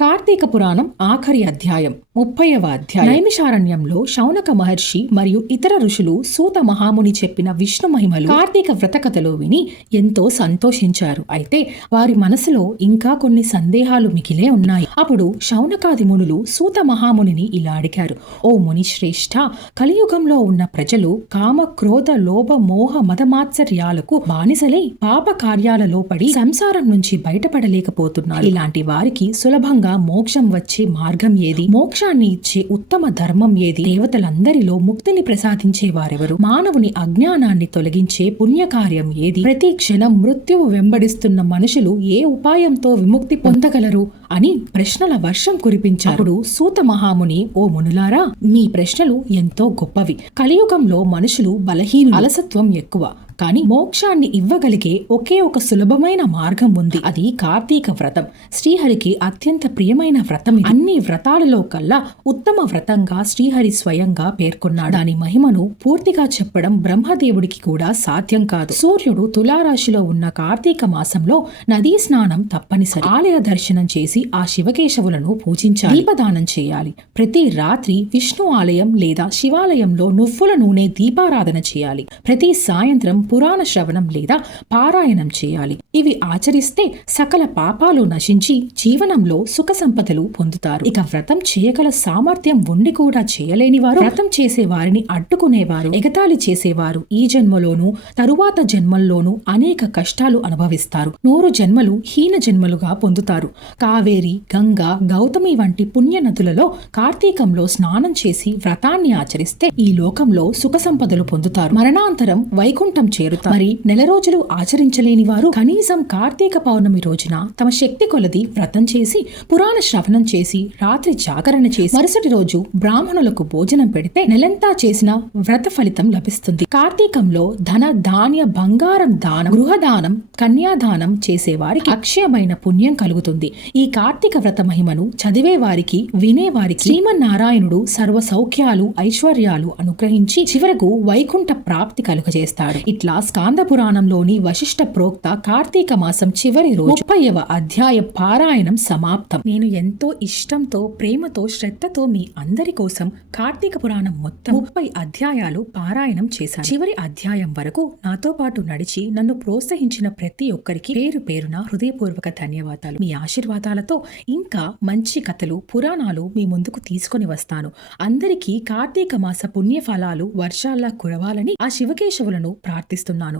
కార్తీక పురాణం ఆఖరి అధ్యాయం ముప్పైవ అధ్యాయం. నైమిషారణ్యంలో శౌనక మహర్షి మరియు ఇతర ఋషులు సూత మహాముని చెప్పిన విష్ణు మహిమలు కార్తీక వ్రత కథలో విని ఎంతో సంతోషించారు. అయితే వారి మనసులో ఇంకా కొన్ని సందేహాలు మిగిలే ఉన్నాయి. అప్పుడు శౌనకాది మునులు సూత మహామునిని ఇలా అడిగారు. ఓ ముని శ్రేష్ఠ కలియుగంలో ఉన్న ప్రజలు కామ క్రోధ లోభ మోహ మదమాత్సర్యాలకు బానిసలై పాప కార్యాలలో పడి సంసారం నుంచి బయటపడలేకపోతున్నారు. ఇలాంటి వారికి సులభంగా మోక్షం వచ్చే మార్గం ఏది? మోక్షాన్ని ఇచ్చే ఉత్తమ ధర్మం ఏది? దేవతలందరిలో ముక్తిని ప్రసాదించే వారెవరు? మానవుని అజ్ఞానాన్ని తొలగించే పుణ్యకార్యం ఏది? ప్రతి క్షణం మృత్యువు వెంబడిస్తున్న మనుషులు ఏ ఉపాయంతో విముక్తి పొందగలరు అని ప్రశ్నల వర్షం కురిపించారు. సూత మహాముని ఓ మునులారా మీ ప్రశ్నలు ఎంతో గొప్పవి. కలియుగంలో మనుషులు బలహీన అలసత్వం ఎక్కువ. కానీ మోక్షాన్ని ఇవ్వగలిగే ఒకే ఒక సులభమైన మార్గం ఉంది. అది కార్తీక వ్రతం. శ్రీహరికి అత్యంత ప్రియమైన వ్రతం అన్ని వ్రతాలలో కల్లా ఉత్తమ వ్రతంగా శ్రీహరి స్వయంగా పేర్కొన్నాడు. దాని మహిమను పూర్తిగా చెప్పడం బ్రహ్మదేవుడికి కూడా సాధ్యం కాదు. సూర్యుడు తులారాశిలో ఉన్న కార్తీక మాసంలో నదీ స్నానం తప్పనిసరి. ఆలయ దర్శనం చేసి ఆ శివకేశవులను పూజించాలి. దీపదానం చేయాలి. ప్రతి రాత్రి విష్ణు ఆలయం లేదా శివాలయంలో నువ్వుల నూనె దీపారాధన చేయాలి. ప్రతి సాయంత్రం పురాణ శ్రవణం లేదా పారాయణం చేయాలి. ఇవి ఆచరిస్తే సకల పాపాలు నశించి జీవనంలో సుఖ సంపదలు పొందుతారు. ఇక వ్రతం చేయగల సామర్థ్యం ఉండి కూడా చేయలేని వారు వ్రతం చేసే వారిని అడ్డుకునేవారు ఎగతాళి చేసేవారు. ఈ జన్మలోనూ తరువాత జన్మల్లోనూ అనేక కష్టాలు అనుభవిస్తారు. నూరు జన్మలు హీన జన్మలుగా పొందుతారు. కావేరి గంగా గౌతమి వంటి పుణ్య నదులలో కార్తీకంలో స్నానం చేసి వ్రతాన్ని ఆచరిస్తే ఈ లోకంలో సుఖ సంపదలు పొందుతారు. మరణాంతరం వైకుంఠం చేరుతారు. మరి నెల రోజులు ఆచరించలేని వారు కనీసం కార్తీక పౌర్ణమి రోజున తమ శక్తి కొలది వ్రతం చేసి పురాణ శ్రవణం చేసి రాత్రి జాగరణ చేసి మరుసటి రోజు బ్రాహ్మణులకు భోజనం పెడితే నెలంతా చేసిన వ్రత ఫలితం లభిస్తుంది. కార్తీకంలో ధన ధాన్య బంగారం దానం గృహదానం కన్యాదానం చేసేవారికి అక్షయమైన పుణ్యం కలుగుతుంది. ఈ కార్తీక వ్రత మహిమను చదివే వారికి వినే వారికి శ్రీమన్నారాయణుడు సర్వ సౌఖ్యాలు ఐశ్వర్యాలు అనుగ్రహించి చివరకు వైకుంఠ ప్రాప్తి కలుగజేస్తాడు. ఇట్లా స్కాంద పురాణంలోని వశిష్ఠ ప్రోక్త కార్తీక మాసం చివరి రోజు ముప్పైవ అధ్యాయ పారాయణం సమాప్తం. నేను ఎంతో ఇష్టంతో ప్రేమతో శ్రద్ధతో మీ అందరి కోసం కార్తీక పురాణం మొత్తం ముప్పై అధ్యాయాలు పారాయణం చేశాను. చివరి అధ్యాయం వరకు నాతో పాటు నడిచి నన్ను ప్రోత్సహించిన ప్రతి ఒక్కరికి పేరు పేరున హృదయపూర్వక ధన్యవాదాలు. మీ ఆశీర్వాదాలతో ఇంకా మంచి కథలు పురాణాలు మీ ముందుకు తీసుకొని వస్తాను. అందరికీ కార్తీక మాస పుణ్యఫలాలు వర్షాల్లా కురవాలని ఆ శివకేశవులను ప్రార్థి ప్రార్థిస్తున్నాను